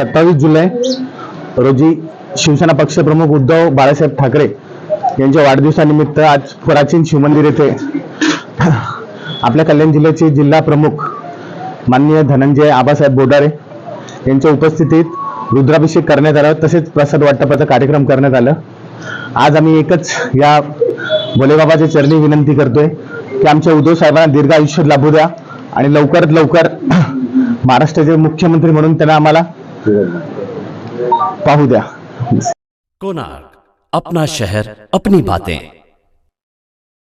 27 जुलै रोजी शिवसेना पक्षप्रमुख उद्धव बाळासाहेब ठाकरे यांच्या वाढदिवसानिमित्त आज प्राचीन शिवमंदिर येथे आपल्या कल्याण जिल्ह्याचे जिल्हा प्रमुख माननीय धनंजय आबासाहेब बोडारे यांच्या उपस्थितीत रुद्राभिषेक करण्यात आला, तसेच प्रसाद वाटपाचा कार्यक्रम करण्यात आला। आज आम्ही एकच या भोलेबाबाच्या चरणी विनंती करतोय की आमच्या उद्धव साहेबांना दीर्घ आयुष्य लाभू द्या आणि लवकरात लवकर महाराष्ट्राचे मुख्यमंत्री म्हणून त्यांना आम्हाला पाहू द्या। कोणार्क, अपना शहर, अपनी बातें।